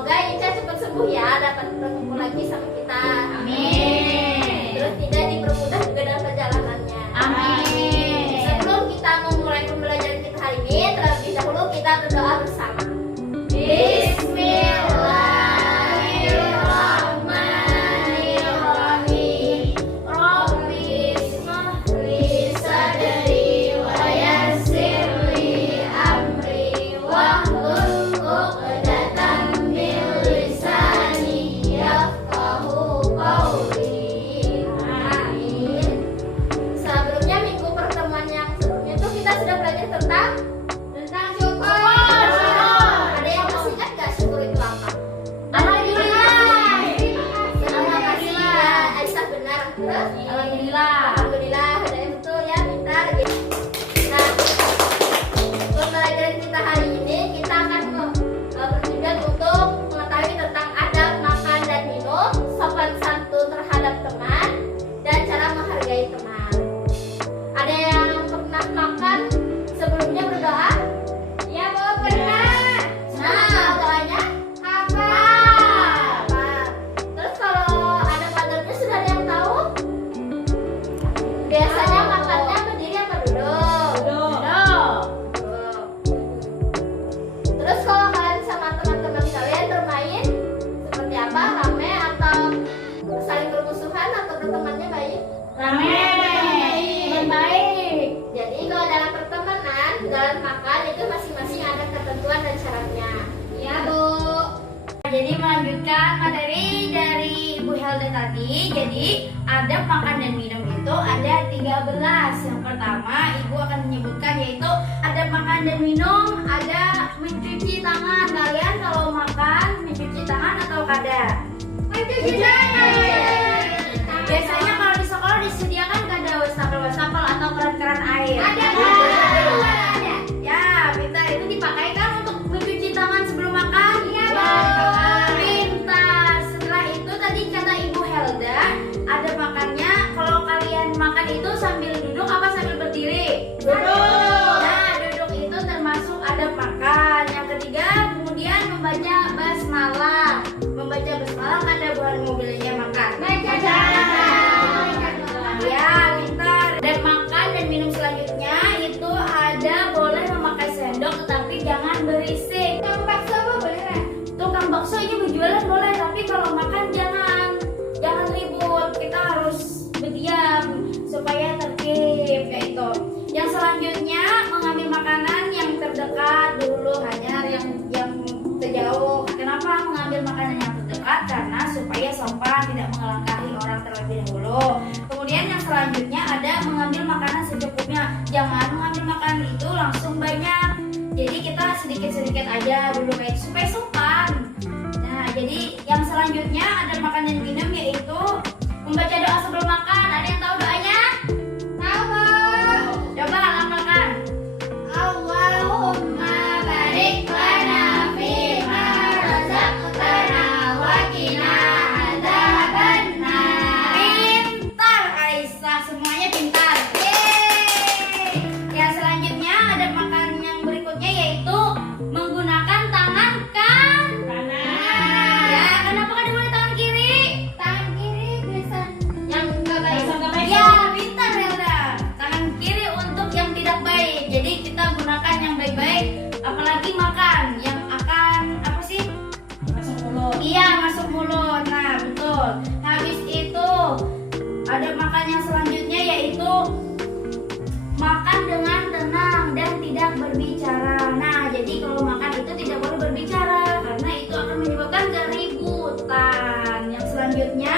Semoga Ica cepat sembuh ya, dapat berkumpul lagi sama kita. Amin. Terus tidak dipermudah juga dalam perjalanannya. Amin. Sebelum kita memulai pembelajaran kita hari ini, terlebih dahulu kita berdoa bersama. Bismillahirrahmanirrahim. Rabbi ishrah li sadri wa yassir li amri wahlul 'uqdatam min lisani yafqahu qawli. Amin. Sebelumnya minggu pertemuan yang sebelumnya itu kita sudah belajar tentang syukur. Ada yang masih ingat gak syukur itu apa? Alhamdulillah. Terima kasih ya Aisyah, benar. Terus Alhamdulillah. Alhamdulillah, ada yang betul ya, pintar. Nah, pembelajaran kita hari ini kita akan bertujuan untuk mengetahui tentang adab makan dan minum, sopan santun terhadap teman, dan cara menghargai teman. Ada yang pernah makan sebelumnya berdoa? Ya, Bu, pernah. Nah, doanya apa? Terus kalau adab-adabnya sudah ada yang tahu? Biasanya makannya berdiri apa duduk? Duduk. Terus kalau kalian sama teman-teman kalian bermain seperti apa? Rame atau saling bermusuhan atau bertemannya baik? Rame. Baik. Jadi kalau dalam pertemanan, dalam makan itu masing-masing ada ketentuan dan syaratnya. Iya, Bu. Jadi melanjutkan materi dari Ibu Helda tadi. Jadi adab makan dan minum itu ada 13. Yang pertama Ibu akan menyebutkan yaitu adab makan dan minum ada mencuci tangan. Kalian kalau makan mencuci tangan atau kada? Mencuci tangan. Biasanya kalau di sekolah disediakan kada wastafel atau keran-keran air. Ada. Ada. Ya, pintar. Itu dipakai kan untuk mencuci tangan sebelum makan? Iya, Bu. Pintar. Setelah itu tadi kata Ibu Helda, ada makannya kalau kalian makan itu sambil duduk apa sambil berdiri? Duduk. Nah, duduk itu termasuk adab makan. Yang ketiga, kemudian membaca basmalah. Membaca basmalah ada bukan mobilnya makan. Baca jalan. Ya, pintar. Dan makan dan minum selanjutnya itu ada boleh memakai sendok tetapi jangan berisik. Tukang bakso apa boleh nggak? Tukang bakso ini berjualan boleh, tapi kalau makan jangan ribut. Kita harus berdiam supaya tertib kayak itu. Yang selanjutnya mengambil makanan yang terdekat dulu, hanya yang terjauh. Kenapa mengambil makanan yang terdekat? Karena supaya sopan, tidak melangkahi orang terlebih dahulu. Kemudian yang selanjutnya ada mengambil makanan secukupnya. Jangan mengambil makanan itu langsung banyak. Jadi kita sedikit-sedikit aja dulu kayak itu supaya sopan. Nah, jadi yang selanjutnya ada makanan dan minum yaitu membaca doa sebelum makan. Ada yang tahu doanya? Tahu, Bu. Coba amalkan. Allahumma barik lana fima razaqtana wa qina adzabannar. Pintar Aisyah, semuanya pintar. Yeay. Yang selanjutnya ada makanan yang berikutnya yaitu menggunakan tangan kanan. Ya, kenapa kada boleh tangan kiri? Tangan kiri tulisan yang enggak baik. Ya, pintar Helda. Tangan kiri untuk yang tidak baik. Jadi kita gunakan yang baik-baik, apalagi makan yang akan apa sih? Masuk mulut. Iya, masuk mulut. Nah, betul. Habis itu ada makan yang selanjutnya yaitu makan dengan tenang dan tidak berbicara. Nah, jadi kalau makan itu tidak boleh berbicara karena itu akan menyebabkan keributan. Yang selanjutnya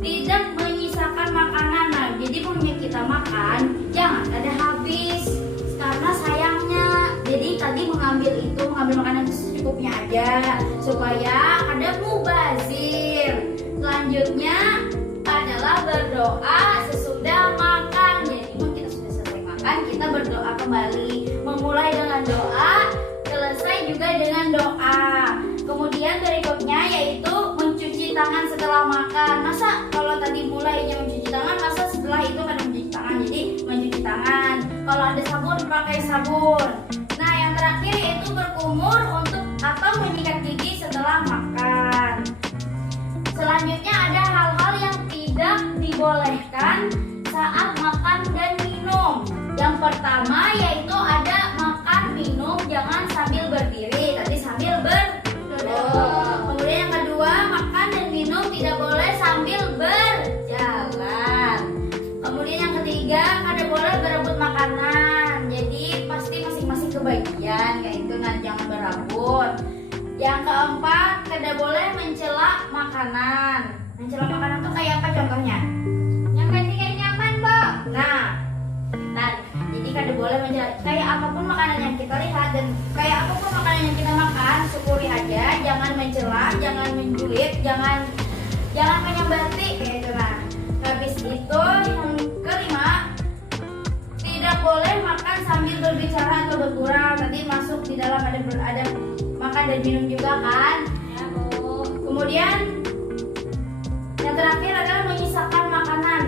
tidak menyisakan makanan. Nah, jadi punya kita makan jangan ada habis karena sayangnya. Jadi tadi mengambil makanan itu secukupnya aja supaya ada mubazir. Selanjutnya adalah berdoa sesudah makan. Jadi kita sudah selesai makan, kita berdoa kembali. Memulai dengan doa, selesai juga dengan doa. Kemudian berikutnya yaitu mencuci tangan setelah makan. Masa kalau tadi mulainya mencuci tangan, masa setelah itu kada mencuci tangan? Jadi mencuci tangan. Kalau ada sabun pakai sabun. Nah, yang terakhir yaitu berkumur untuk atau menyikat gigi setelah makan. Selanjutnya ada hal-hal yang tidak dibolehkan saat makan dan minum. Yang pertama yaitu ada makan minum jangan sambil berdiri, tadi sambil berduduk. Kemudian yang kedua, makan dan minum tidak boleh sambil berjalan. Kemudian yang ketiga, kada boleh berebut makanan. Jadi pasti masing-masing kebagian kayak itu, nah jangan berebut. Yang keempat, kada boleh mencela makanan. Mencela makanan tuh kayak apa contohnya? Yang penting nyaman, Bu. Nah, jadi kada boleh mencela kayak apapun makanan yang kita lihat dan kayak apapun makanan yang kita makan, syukuri aja, jangan mencela, jangan menjulit, jangan menyambati kayak itu. Nah, habis itu yang kelima, tidak boleh makan sambil berbicara atau bergurau. Tadi masuk di dalam ada makan dan minum juga kan? Ya, Bu. Kemudian yang terakhir adalah menyisakan makanan.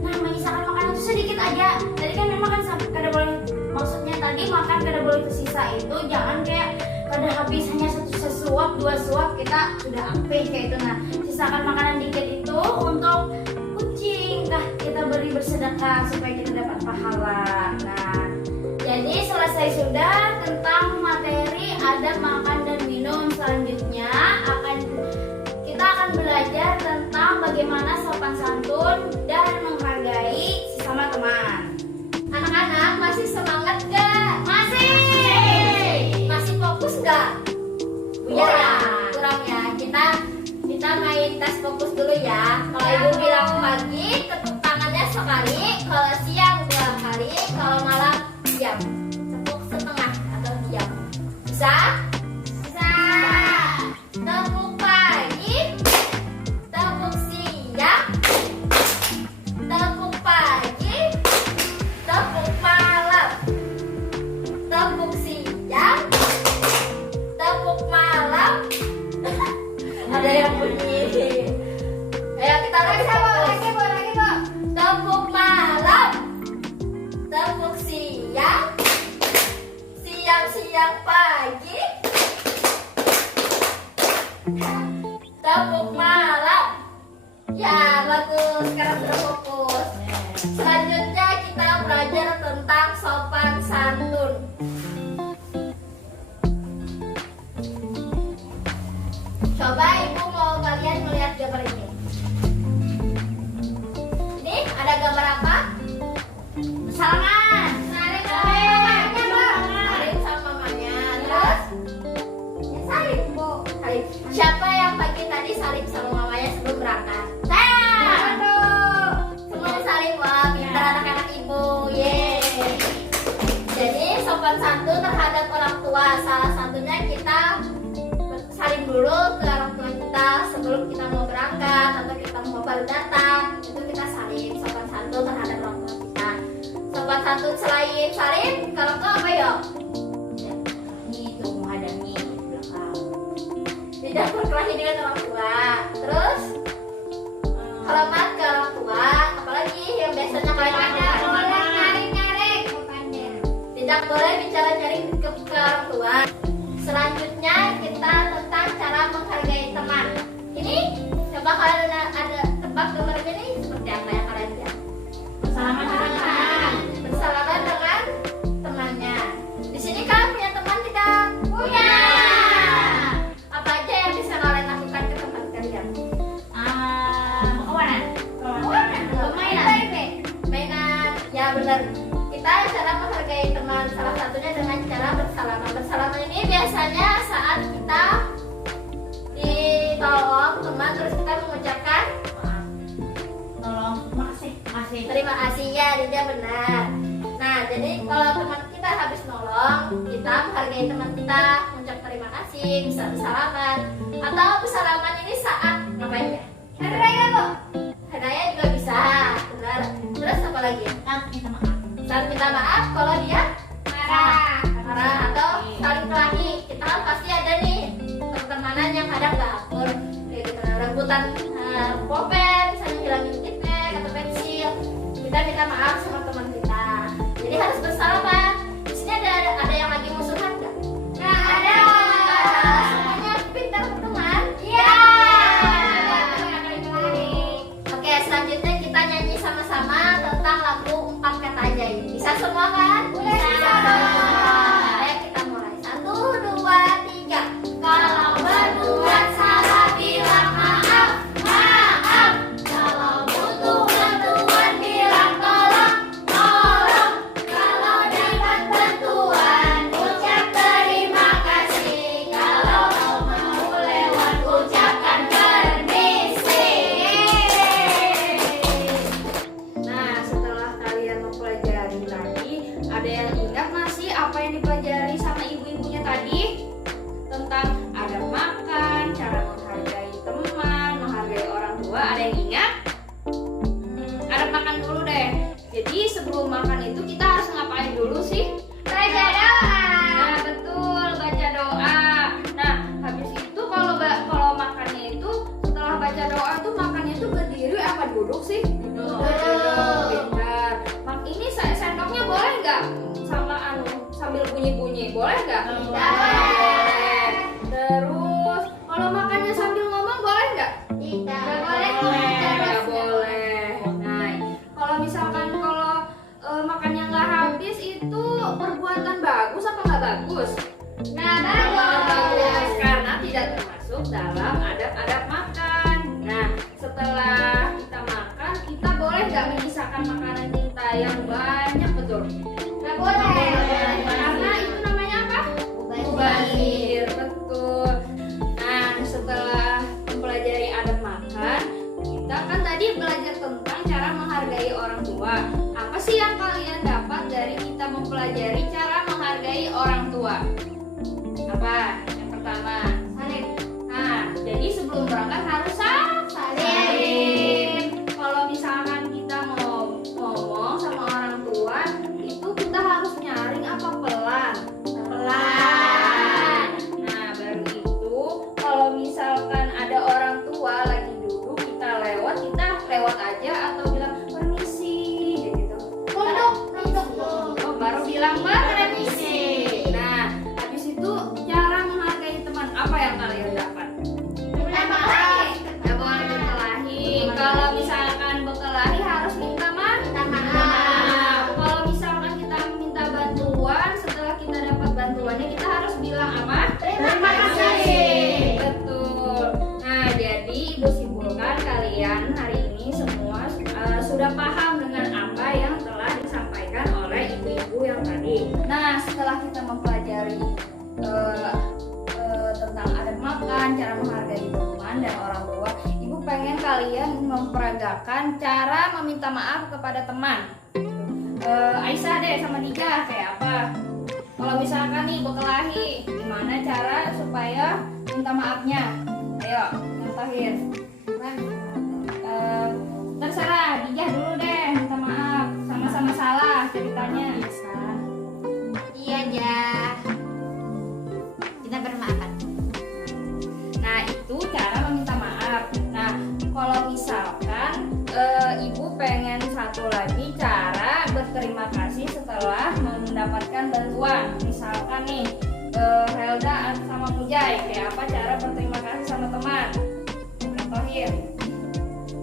Nah, menyisakan makanan itu sedikit aja. Tadi kan memang kan kada boleh, maksudnya tadi makan kada boleh tersisa itu jangan kayak kada habis hanya satu sesuap, dua suap kita sudah aktif kayak itu. Nah, sisakan makanan dikit itu untuk kucing. Nah, kita beri bersedekah supaya kita dapat pahala. Nah, jadi selesai sudah tentang materi adab makan dan minum. Selanjutnya kita akan belajar tentang bagaimana sopan santun dan menghargai sesama teman. Anak-anak masih semangat gak? Masih. Masih fokus gak? Kurang ya. Kita main tes fokus dulu ya. Kalau ibu bilang pagi, tepuk tangannya sekali. Kalau siang 2 kali. Kalau malam diam. Tepuk setengah atau diam. Bisa? Bisa. Tepuk pagi. Tepuk siang. Tepuk pagi. Tepuk malam. Tepuk siang. Tepuk malam. Ada yang bunyi. Ayo kita lagi, Bu. Tepuk malam. Tepuk siang. Siang pagi. Tepuk malam. Ya, bagus. Sekarang sudah fokus. Selanjutnya kita belajar tentang sopan santun. Coba ibu mau kalian melihat gambar ini. Ini ada gambar apa? Salaman. Salim sama mamanya, Bu. Salim sama mamanya. Terus? Ya, salim, Bu. Salim. Siapa yang pagi tadi salim sama mamanya sebelum berangkat? Saya. Semua salim, wah, pintar anak-anak ibu. Yeay. Jadi sopan santun terhadap orang tua. Salah satunya kita salim dulu ke orang tua kita sebelum kita mau berangkat atau kita mau baru datang, itu kita salim, sopan santun terhadap orang tua kita. Sopan santun selain salim ke orang tua apa ya? Itu menghadapi belakang. Tidak berkelahi dengan orang tua. Terus hormat ke orang tua, apalagi yang biasanya kalian lakukan. Tidak boleh bicara nyaring ke orang tua. Selanjutnya kita tentang cara menghargai teman. Ini coba kalian ada tebak gambar ini seperti apa yang kalian lihat? Bersalaman dengan teman. Bersalaman dengan temannya. Di sini kalian punya teman tidak? Punya. Apa aja yang bisa kalian lakukan ke teman kalian? Kawanan. Mainan. Ya benar. Kita cara menghargai teman salah satunya dengan cara bersalaman. Bersalaman ini biasanya saat kita ditolong teman terus kita mengucapkan Tolong, makasih. terima kasih ya, dia benar. Nah, jadi kalau teman kita habis nolong, kita menghargai teman kita, mengucap terima kasih, bisa bersalaman. Atau bersalaman ini saat ngapain ya? Hari raya, Bu. Hari raya juga bisa, benar. Terus apa lagi? Minta maaf. Saat minta maaf kalau dia marah atau saling kelahi. Kita kan pasti ada nih pertemanan yang kadang nggak akur, kayak gitu. Rebutan pulpen, misalnya hilangin titik atau pensil, kita minta maaf sama teman kita. Jadi harus bersalaman. Di sini ada yang lagi musuhan nggak? Nggak ada. Bisa semua kan? Udah bisa dong. Ayo kita mulai. 1, 2, 3. Kalau berbuat salah bilang maaf, maaf. Kalau butuh bantuan bilang tolong, tolong. Kalau dapat bantuan ucap terima kasih. Kalau mau lewat ucapkan permisi. Nah, setelah kalian mempelajari tadi, ada yang ingat masih apa yang dipelajari sama ibu-ibunya tadi? Tentang adab makan, cara menghargai teman, menghargai orang tua. Ada yang ingat? Adab makan dulu deh. Jadi sebelum makan itu kita harus ngapain dulu sih? Baca doa. Nah, betul, baca doa. Nah, habis itu kalau makannya itu setelah baca doa tuh makannya itu berdiri apa duduk sih? Duduk. Benar. Ini sendoknya boleh nggak sama sambil bunyi-bunyi? Boleh nggak? Boleh. Terus kalau makannya sambil ngomong boleh nggak? Tidak Nggak boleh. Nggak boleh. Nah, kalau misalkan makannya nggak habis itu perbuatan bagus apa nggak bagus? Nah, Bagus karena tidak termasuk dalam adab-adab makan. Nah, setelah kita makan, kita boleh nggak menyisakan makanan kita yang banyak betul? Nggak boleh. Karena itu namanya apa? Mubazir, betul. Nah, setelah mempelajari adab makan, kita kan tadi belajar tentang cara menghargai orang tua. Apa sih yang kalian dapat dari kita mempelajari cara menghargai orang tua? Apa? Yang pertama, Salim. nah, jadi sebelum berangkat harus Salim. Kalau misalkan kita mau ngomong sama orang tua, itu kita harus nyaring apa pelan? Pelan. Nah, baru itu kalau misalkan ada orang tua lagi duduk, kita lewat aja atau bilang permisi gitu. Duduk. Oh, baru bilang permisi. Nah, habis itu cara menghargai teman apa yang kalian dapat? Minta maaf. Gak boleh berkelahi. Kalau misalkan berkelahi harus minta maaf. Minta maaf. Kalau misalkan kita minta bantuan, setelah kita dapat bantuannya kita harus bilang apa? Terima kasih. Betul. Nah, jadi ibu simpulkan kalian hari ini semua sudah paham dengan apa yang telah disampaikan oleh ibu-ibu yang tadi. Nah, setelah kita mempelajari tentang adab makan, cara menghargai teman dan orang tua, ibu pengen kalian memperagakan cara meminta maaf kepada teman. Aisyah deh sama Dika kayak apa? Kalau misalkan nih berkelahi, gimana cara supaya minta maafnya? Ayo, contohin. Terserah, Dijah dulu deh minta maaf. Sama-sama salah ceritanya. Iya, Jah. Kita bermaafan. Nah, itu cara meminta maaf. Nah, kalau misalkan ibu pengen satu lagi cara berterima kasih setelah mendapatkan bantuan. Misalkan nih, Helda sama Mujay, kayak apa cara berterima kasih sama teman? Contohin.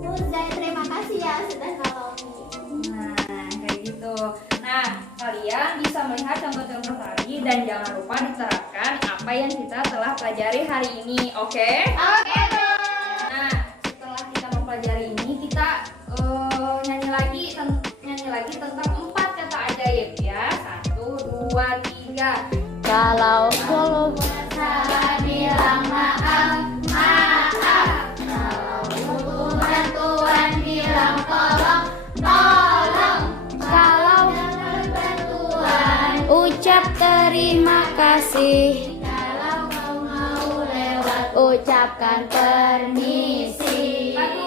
Mujay, terima kasih ya sudah nolongin. Nah, kayak gitu. Nah, kalian bisa melihat contoh-contoh tadi dan jangan lupa diterapkan apa yang kita telah pelajari hari ini, oke? Oke. Nah, setelah kita mempelajari ini, kita nyanyi lagi tentang 4 kata ajaib ya. 1, 2, 3. Kalau salah bilang maaf, maaf. Kalau butuh bantuan bilang tolong, tolong. Kalau dapat bantuan Ucap terima kasih. kalau mau lewat ucapkan permisi. Bagus.